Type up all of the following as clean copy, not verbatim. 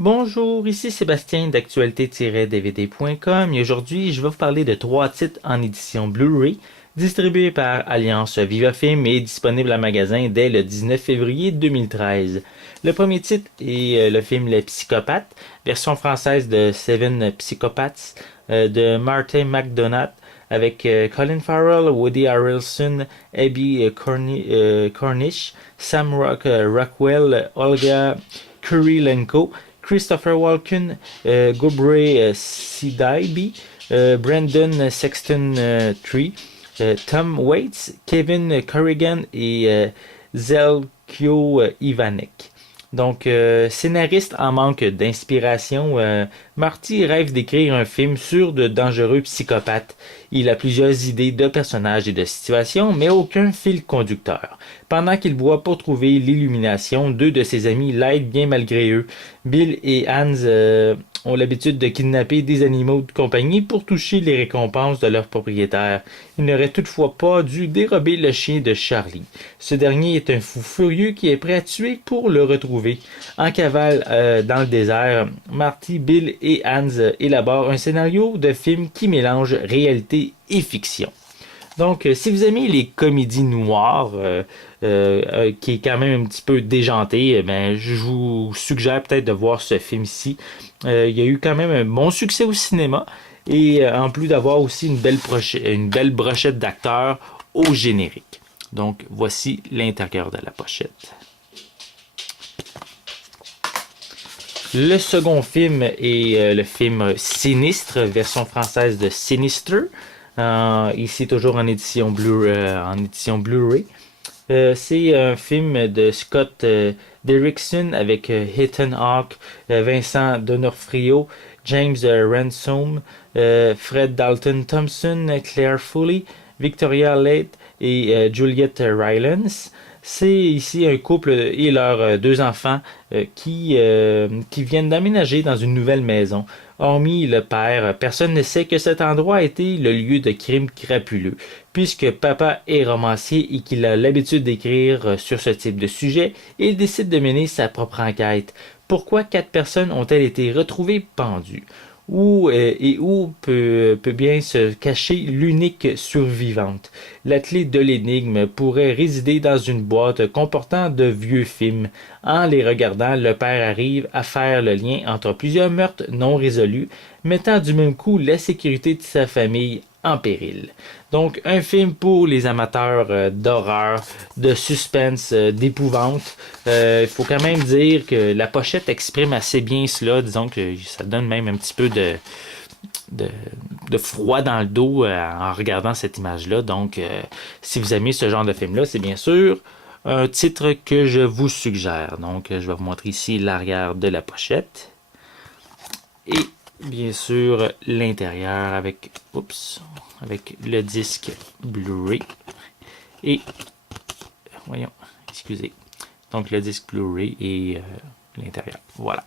Bonjour, ici Sébastien d'actualité-dvd.com et aujourd'hui je vais vous parler de trois titres en édition Blu-ray distribués par Alliance Viva Film et disponibles en magasin dès le 19 février 2013. Le premier titre est le film Les Psychopathes, version française de Seven Psychopaths de Martin McDonagh avec Colin Farrell, Woody Harrelson, Abby Cornish, Rockwell, Olga Kurilenko, Christopher Walken, Gobrey Sidibe, Brandon Sexton Tree, Tom Waits, Kevin Corrigan et Zelkio Ivanek. Donc, scénariste en manque d'inspiration, Marty rêve d'écrire un film sur de dangereux psychopathes. Il a plusieurs idées de personnages et de situations, mais aucun fil conducteur. Pendant qu'il boit pour trouver l'illumination, deux de ses amis l'aident bien malgré eux. Bill et Hans ont l'habitude de kidnapper des animaux de compagnie pour toucher les récompenses de leurs propriétaires. Ils n'auraient toutefois pas dû dérober le chien de Charlie. Ce dernier est un fou furieux qui est prêt à tuer pour le retrouver. En cavale dans le désert, Marty, Bill et Hans élaborent un scénario de film qui mélange réalité et fiction. Donc, si vous aimez les comédies noires, qui est quand même un petit peu déjanté, ben, je vous suggère peut-être de voir ce film-ci. Il y a eu quand même un bon succès au cinéma, et en plus d'avoir aussi une belle brochette d'acteurs au générique. Donc, voici l'intérieur de la pochette. Le second film est le film Sinistre, version française de Sinister. Ici toujours en édition Blu-ray. C'est un film de Scott Derrickson avec Ethan Hawke, Vincent D'Onofrio, James Ransom, Fred Dalton Thompson, Claire Foley, Victoria Leight et Juliette Rylance. C'est ici un couple et leurs deux enfants qui viennent d'emménager dans une nouvelle maison. Hormis le père, personne ne sait que cet endroit a été le lieu de crimes crapuleux. Puisque papa est romancier et qu'il a l'habitude d'écrire sur ce type de sujet, il décide de mener sa propre enquête. Pourquoi quatre personnes ont-elles été retrouvées pendues? Où peut bien se cacher l'unique survivante? La clé de l'énigme pourrait résider dans une boîte comportant de vieux films. En les regardant, le père arrive à faire le lien entre plusieurs meurtres non résolus, mettant du même coup la sécurité de sa famille en péril. Donc, un film pour les amateurs d'horreur, de suspense, d'épouvante. Il faut quand même dire que la pochette exprime assez bien cela. Disons que ça donne même un petit peu de, de froid dans le dos en regardant cette image-là. Donc, si vous aimez ce genre de film-là, c'est bien sûr un titre que je vous suggère. Donc, je vais vous montrer ici l'arrière de la pochette. Et bien sûr l'intérieur avec le disque Blu-ray et voyons, excusez. Donc le disque Blu-ray et l'intérieur. Voilà.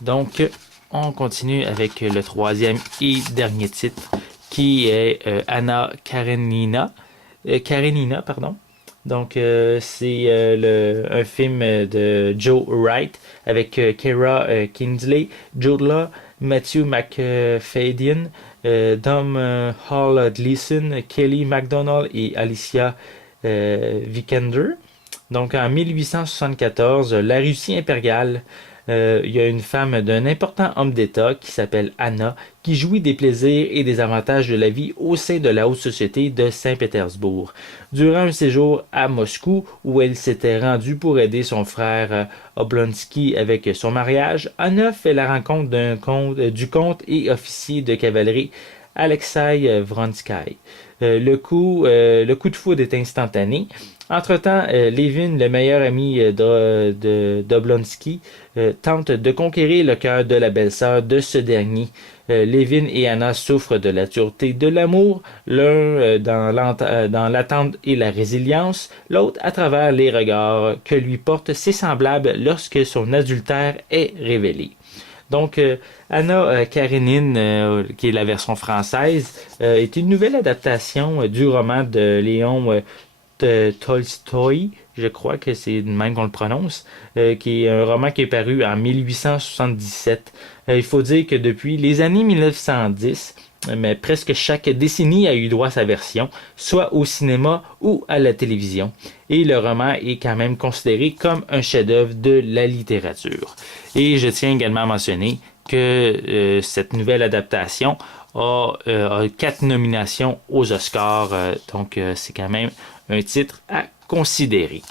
Donc on continue avec le troisième et dernier titre qui est Anna Karenina. Karenina, pardon. Donc, c'est un film de Joe Wright avec Keira Kingsley, Jude Law, Matthew McFadden, Dom Hall Gleason, Kelly MacDonald et Alicia Vikander. Donc, en 1874, la Russie impériale, il y a une femme d'un important homme d'État qui s'appelle Anna, qui jouit des plaisirs et des avantages de la vie au sein de la haute société de Saint-Pétersbourg. Durant un séjour à Moscou, où elle s'était rendue pour aider son frère Oblonsky avec son mariage, Anna fait la rencontre du comte et officier de cavalerie Alexei Vronsky. Le coup de foudre est instantané. Entre-temps, Levin, le meilleur ami d'Oblonsky, tente de conquérir le cœur de la belle-sœur de ce dernier. Levin et Anna souffrent de la dureté de l'amour, l'un dans l'attente et la résilience, l'autre à travers les regards que lui portent ses semblables lorsque son adultère est révélé. Donc, Anna Karenine, qui est la version française, est une nouvelle adaptation du roman de Léon Tolstoï, je crois que c'est de même qu'on le prononce, qui est un roman qui est paru en 1877. Il faut dire que depuis les années 1910, mais presque chaque décennie a eu droit à sa version, soit au cinéma ou à la télévision. Et le roman est quand même considéré comme un chef-d'œuvre de la littérature. Et je tiens également à mentionner que cette nouvelle adaptation a 4 nominations aux Oscars, donc c'est quand même un titre à considérer.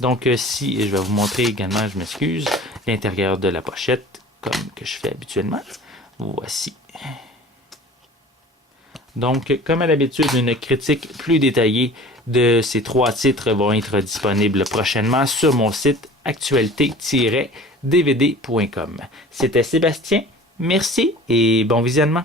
Donc si je vais vous montrer également, je m'excuse, l'intérieur de la pochette, comme que je fais habituellement. Voici. Donc, comme à l'habitude, une critique plus détaillée de ces 3 titres vont être disponibles prochainement sur mon site actualité-dvd.com. C'était Sébastien, merci et bon visionnement.